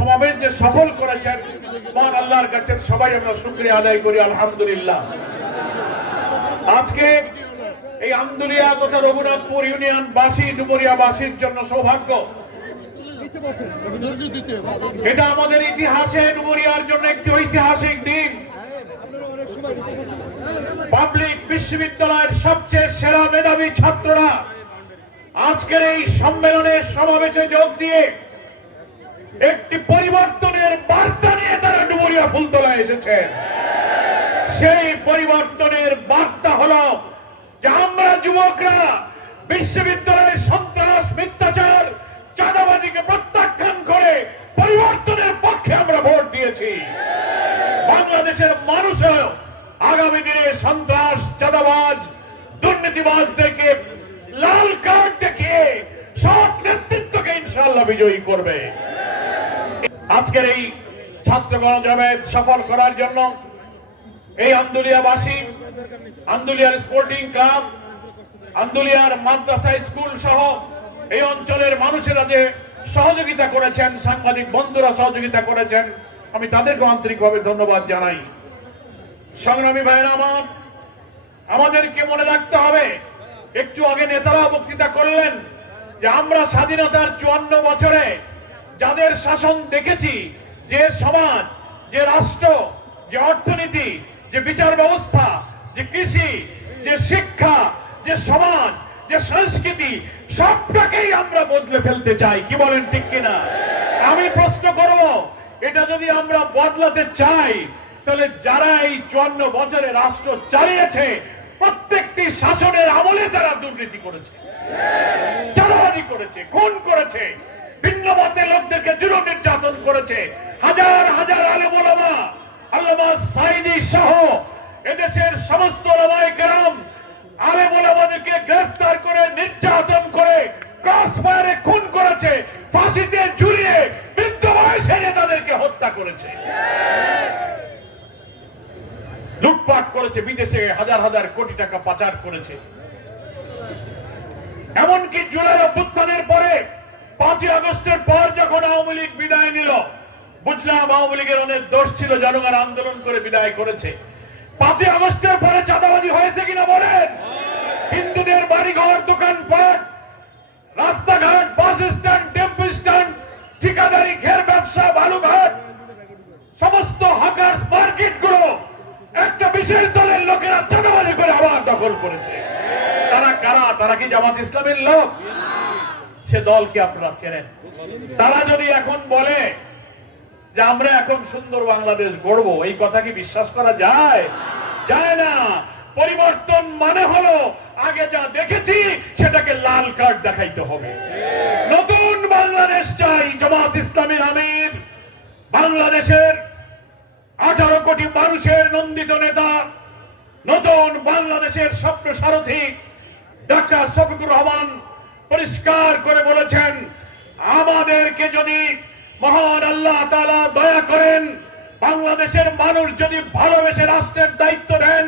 সমাবেশ যে সফল করেছেন, মহান আল্লাহর কাছে সবাই আমরা শুক্রিয়া আদায় করি, আলহামদুলিল্লাহ। আজকে এই আমদুলিয়া তথা রঘুনাথপুর ইউনিয়ন বাসী ডুমুরিয়া বাসীর জন্য সৌভাগ্য। এটা আমাদের ইতিহাসে ডুমুরিয়ার জন্য একটি ঐতিহাসিক দিন। পাবলিক বিশ্ববিদ্যালয়ের সবচেয়ে সেরা মেধাবী ছাত্ররা আজকের এই সম্মেলনে সমাবেশে যোগ দিয়ে একটি পরিবর্তনের বার্তা নিয়ে তারা ডুমুরিয়া ফুলতলা এসেছেন সেই পরিবর্তনের বার্তা হলো যে আমরা যুবকরা বিশ্ববিদ্যালয়ের সন্ত্রাস, মিথ্যাচার, চাঁদাবাজিকে প্রত্যাখ্যান করে পরিবর্তনের পক্ষে আমরা ভোট দিয়েছি। বাংলাদেশের মানুষও আগামী দিনে সন্ত্রাস, চাঁদাবাজ দুর্নীতিবাজ দুর্নীতিবাজদেরকে লাল কার্ড দেখিয়ে সব নেতৃত্বকে ইনশাল্লাহ বিজয়ী করবে। আজকের এই ছাত্র গণজাবেদ সফল করার জন্য এই আন্দুলিয়াবাসী, আন্দুলিয়ার স্পোর্টিং ক্লাব, আন্দুলিয়ার মাদ্রাসা স্কুল সহ এই অঞ্চলের মানুষেরা যে সহযোগিতা করেছেন, সাংবাদিক বন্ধুরা সহযোগিতা করেছেন, আমি তাদেরকে আন্তরিকভাবে ধন্যবাদ জানাই। সংগ্রামী ভাইরা আমার, আমাদেরকে মনে রাখতে হবে, একটু আগে নেতারা বক্তৃতা করলেন যে আমরা স্বাধীনতার চুয়ান্ন বছরে যাদের শাসন দেখেছি, যে সমাজ, যে রাষ্ট্র, যে অর্থনীতি, যে বিচার ব্যবস্থা, যে কৃষি, যে শিক্ষা, যে সমাজ, যে সংস্কৃতি, সবটাকেই আমরা বদলে ফেলতে চাই। কি বলেন ঠিক কিনা? আমি প্রশ্ন করব, এটা যদি আমরা বদলাতে চাই, তাহলে যারা এই চুয়ান্ন বছরে রাষ্ট্র চালিয়েছে, প্রত্যেকটি শাসনের আমলে তারা দুর্নীতি করেছে। চালাবাজি করেছে, খুন করেছে। ভিন্ন মতের লোকদেরকে জুলু নির্যাতন করেছে। হাজার হাজার আলেম ওলামা, আল্লামা সাইদি সহ এদেশের সমস্ত ওলামায়ে কেরাম, আলেম ওলামাদেরকে গ্রেফতার করে, নির্যাতন করে ক্রস ফায়ারে খুন করেছে, ফাঁসিতে ঝুলিয়ে বৃদ্ধ বয়সে তাদেরকে হত্যা করেছে। লুটপাট করেছে, বিদেশে হাজার হাজার কোটি টাকা পাচার করেছে। এমনকি জুলাই অভ্যুত্থানের পরে পাঁচই আগস্টের পর যখন আওয়ামী লীগ বিদায় নিল, বুঝলাম আওয়ামী লীগের অনেক দোষ ছিল, জনগণ আন্দোলন করে বিদায় করেছে। পাঁচই আগস্টের পরে চাঁদাবাজি হয়েছে কিনা বলেন? হিন্দুদের বাড়িঘর, দোকানপাট, রাস্তাঘাট, বাস স্ট্যান্ড টেম্পো স্ট্যান্ড, ঠিকাদারি, ঘের ব্যবসা, বালুঘাট, সমস্ত হাকার মার্কেটগুলো একটা বিশেষ দলের লোকেরা চাঁদাবাজি করে আবার দখল করেছে। তারা কারা? তারা কি জামাত ইসলামের লোক? সে দলকে আপনারা চেনেন। তারা যদি এখন বলে যে আমরা এখন সুন্দর বাংলাদেশ গড়ব, এই কথা কি বিশ্বাস করা যায়? যায় না। পরিবর্তন মানে হলো আগে যা দেখেছি, সেটাকে লাল কার্ড দেখাইতে হবে। নতুন বাংলাদেশ চাই, জামাত ইসলামের আমির। বাংলাদেশের আঠারো কোটি মানুষের নন্দিত নেতা। নতুন বাংলাদেশের স্বপ্ন সারথী, ডাক্তার শফিকুর রহমান পরিষ্কার করে বলেছেন, আমাদেরকে যদি মহান আল্লাহ তাআলা দয়া করেন, বাংলাদেশের মানুষ যদি ভালোবেসে রাষ্ট্রের দায়িত্ব দেন,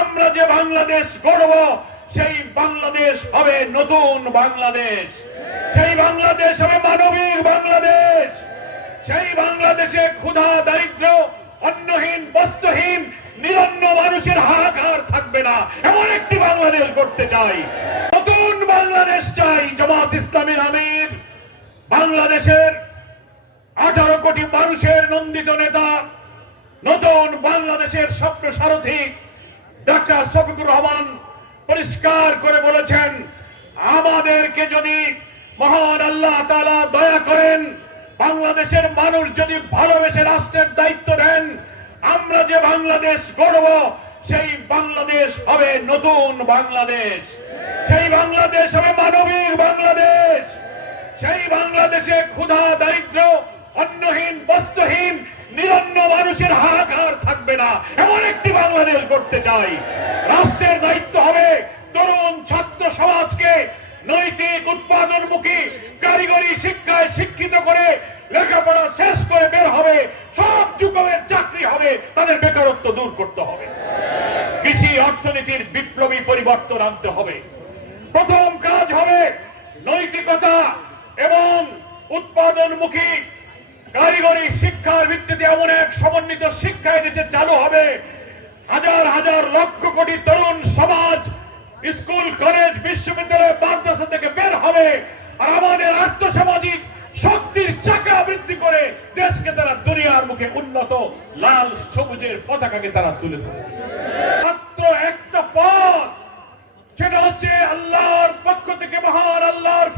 আমরা যে বাংলাদেশ গড়ব, সেই বাংলাদেশ হবে নতুন বাংলাদেশ। সেই বাংলাদেশ হবে মানবিক বাংলাদেশ। সেই বাংলাদেশে ক্ষুধা দারিদ্র অন্নহীন, বস্ত্রহীন, নিরন্ন মানুষের থাকবে না, এমন একটি বাংলাদেশ করতে চাই। নতুন বাংলাদেশ চাই, জামাত ইসলামের আমির। বাংলাদেশের আঠারো কোটি মানুষের নন্দিত নেতা, নতুন বাংলাদেশের স্বপ্ন সারথী ডাক্তার শফিকুর রহমান পরিষ্কার করে বলেছেন, আমাদেরকে যদি মহান আল্লাহ তাআলা দয়া করেন, বাংলাদেশের মানুষ যদি ভালোবেসে রাষ্ট্রের দায়িত্ব দেন আমরা যে বাংলাদেশ গড়ব সেই বাংলাদেশ হবে নতুন বাংলাদেশ। সেই বাংলাদেশ হবে মানবিক বাংলাদেশ। সেই বাংলাদেশে ক্ষুধা, দারিদ্র, অন্নহীন, বস্ত্রহীন, নিরন্ন মানুষের হাহাকার থাকবে না। এমন একটি বাংলাদেশ করতে চাই। রাষ্ট্রের দায়িত্ব হবে তরুণ ছাত্র সমাজকে নৈতিক, উৎপাদনমুখী, কারিগরি শিক্ষায় শিক্ষিত করে লেখাপড়া শেষ করে বের হবে। সব চাকরি হবে, তাদের বেকারত্ব দূর করতে হবে। কৃষি অর্থনীতির বিপ্লবী পরিবর্তন আনতে হবে। প্রথম কাজ হবে নৈতিকতা এবং উৎপাদনমুখী। কারিগরি শিক্ষার ভিত্তিতে এমন এক সমন্বিত শিক্ষা এদেশে চালু হবে। হাজার হাজার লক্ষ কোটি তরুণ সমাজ, স্কুল, কলেজ, বিশ্ববিদ্যালয় সবুজের তারা তুলে ধরে। মাত্র একটা পথ, সেটা হচ্ছে আল্লাহর পক্ষ থেকে মহান আল্লাহর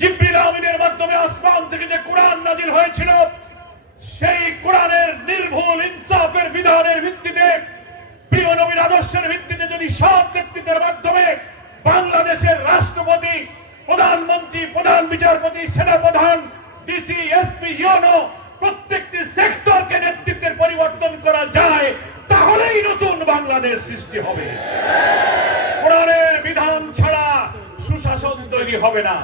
জিব্রিল আমিনের মাধ্যমে আসমান থেকে যে কোরআন হয়েছিল, সেই কোরআনের নির্ভুল ইনসাফের বিধানের ভিত্তিতে, প্রিয় নবীর আদর্শের ভিত্তিতে যদি সব নেতৃত্বের মাধ্যমে বাংলাদেশের রাষ্ট্রপতি, প্রধানমন্ত্রী, প্রধান বিচারপতি, সেনাপ্রধান, ডিসি, এসপি, ইউনো প্রত্যেকটি সেক্টরকে নেতৃত্বের পরিবর্তন করা যায়, তাহলেই নতুন বাংলাদেশ সৃষ্টি হবে। বিধান ছাড়া সুশাসন তৈরি হবে না।